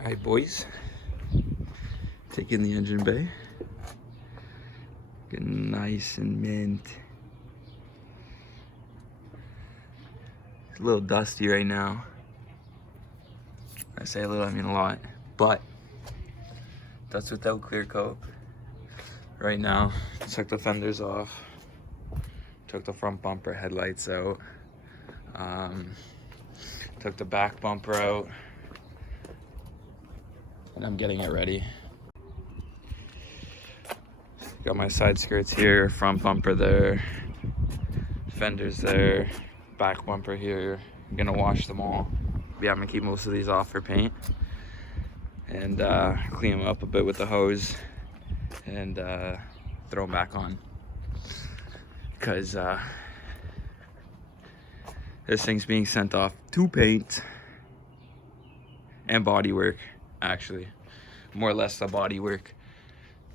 Alright, boys. Taking the engine bay. Getting nice and mint. It's a little dusty right now. I say a little, I mean a lot. But that's without clear coat. Right now, took the fenders off. Took the front bumper headlights out. Took the back bumper out. And I'm getting it ready. Got my side skirts here, front bumper there, fenders there, back bumper here. I'm gonna wash them all. Yeah, I'm gonna keep most of these off for paint and clean them up a bit with the hose and throw them back on. Because this thing's being sent off to paint and body work, actually. More or less the body work.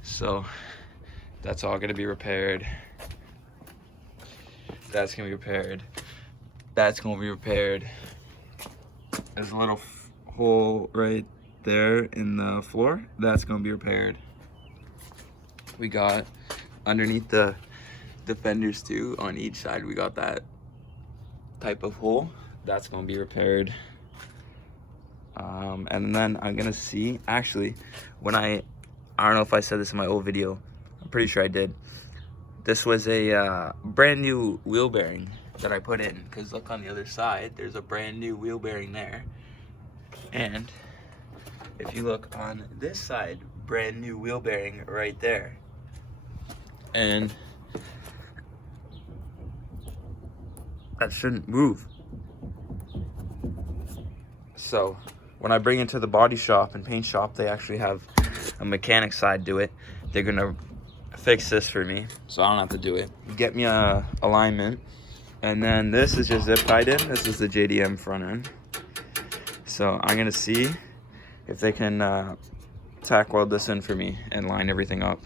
So that's all gonna be repaired. That's gonna be repaired. That's gonna be repaired. There's a little hole right there in the floor. That's gonna be repaired. We got underneath the fenders too, on each side, we got that type of hole. That's gonna be repaired. And then I'm gonna see, actually, when I don't know if I said this in my old video, I'm pretty sure I did. This was a brand new wheel bearing that I put in, because look on the other side, there's a brand new wheel bearing there. And if you look on this side, brand new wheel bearing right there. And that shouldn't move. So when I bring it to the body shop and paint shop, they actually have a mechanic side do it. They're gonna fix this for me, so I don't have to do it. Get me a alignment, and then this is just zip tied in. This is the JDM front end. So I'm gonna see if they can tack weld this in for me and line everything up.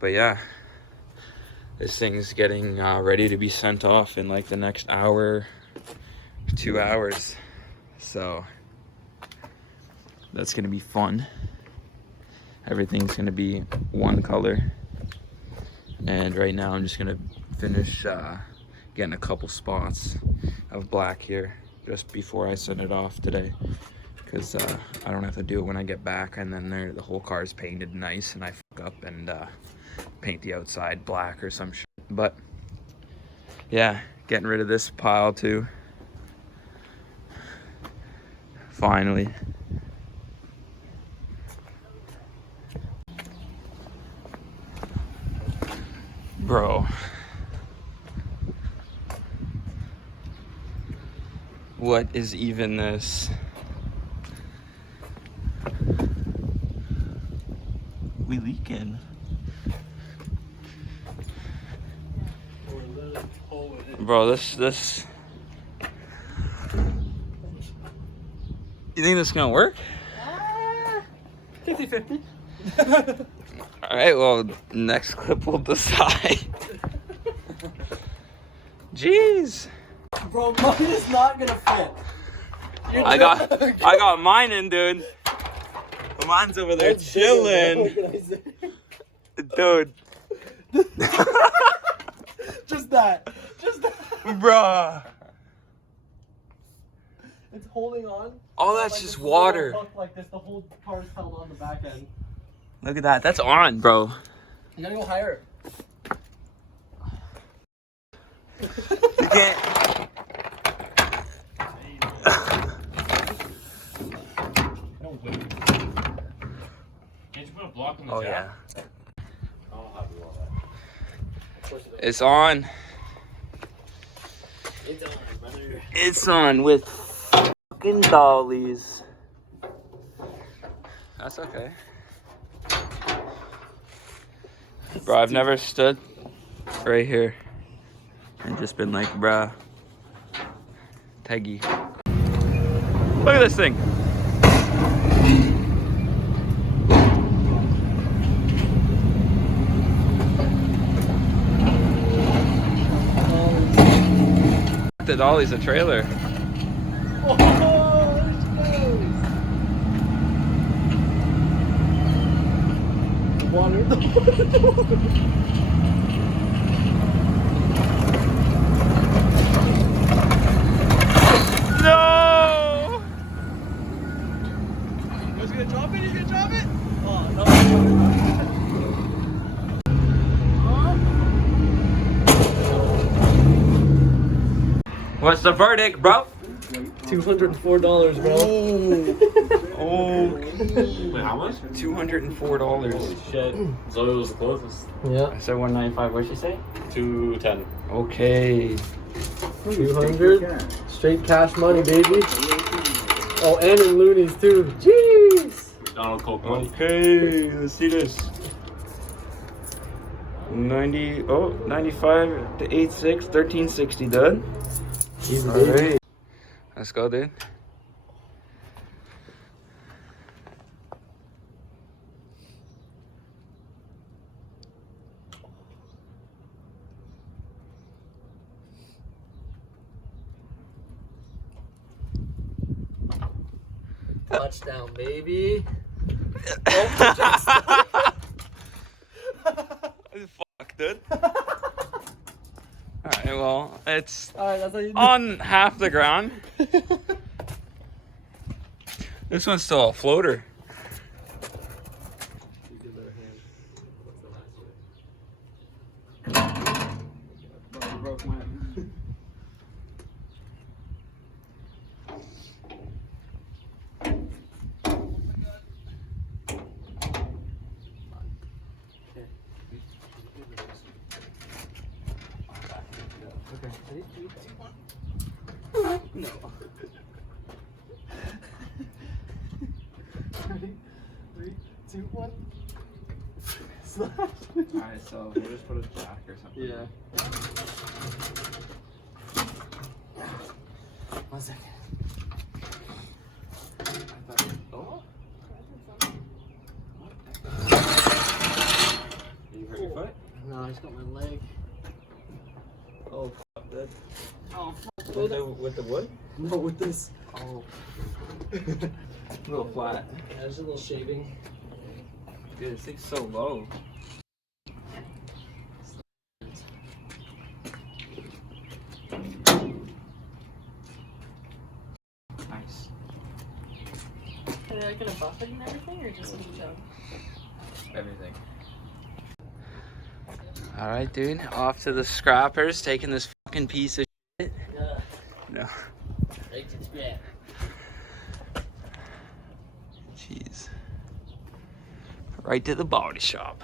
But yeah, this thing's getting ready to be sent off in like the next hour, 2 hours. So that's gonna be fun. Everything's gonna be one color. And right now I'm just gonna finish getting a couple spots of black here just before I send it off today. Because I don't have to do it when I get back, and then the whole car is painted nice and I fuck up and paint the outside black or some shit. But yeah, getting rid of this pile too. Finally. Bro. What is even this? We leaking. Bro, this. You think this is gonna work? 50-50. Alright, well, next clip will decide. Jeez. Bro, mine is not gonna fit. I got mine in, dude. Mine's over there chilling. Dude. Just that. Bruh. It's holding on. Oh, that's like just this water. little hook like this, the whole car's held on the back end. Look at that. That's on, bro. You gotta go higher. You can't. No way. Can't you put a block on the Oh, jack? yeah. I'll have to do all that. It's on. It's on, brother. It's on with fucking dollies. That's okay. Bro, I've never stood right here and just been like, bruh, Peggy. Look at this thing. The dolly's a trailer. Oh, water. No! He's gonna drop it? He's gonna drop it? Oh, no. What's the verdict, bro? $204, bro. Oh. Wait, how much? $204. Shit. So it was the closest. Yeah. I said 195. What'd she say? 210. Okay. 200. Straight cash money, baby. Oh, and in loonies too. Jeez. Donald Coke money. Okay, let's see this. 95 to 86, 1360, dude. Easy, All baby. right. Let's go, dude. Touchdown, baby. Fuck, dude. Alright, well, it's Alright, that's how you do on half the ground. This one's still a floater. No. Ready? 3, 2, 1. Slash. Alright, so we'll just put a jack or something. Yeah. 1 second. Oh? You hurt your foot? No, I just got my leg. Oh, fuck, dude. Oh, fuck. With the wood? No, with this. Oh. A little flat. Yeah, there's a little shaving. Dude, this thing's so low. Nice. Are they like gonna buff it and everything, or just leave it down? Everything. Alright, dude. Off to the scrappers, taking this fucking piece of shit. Yeah. No. Right to scrap. Jeez. Right to the body shop.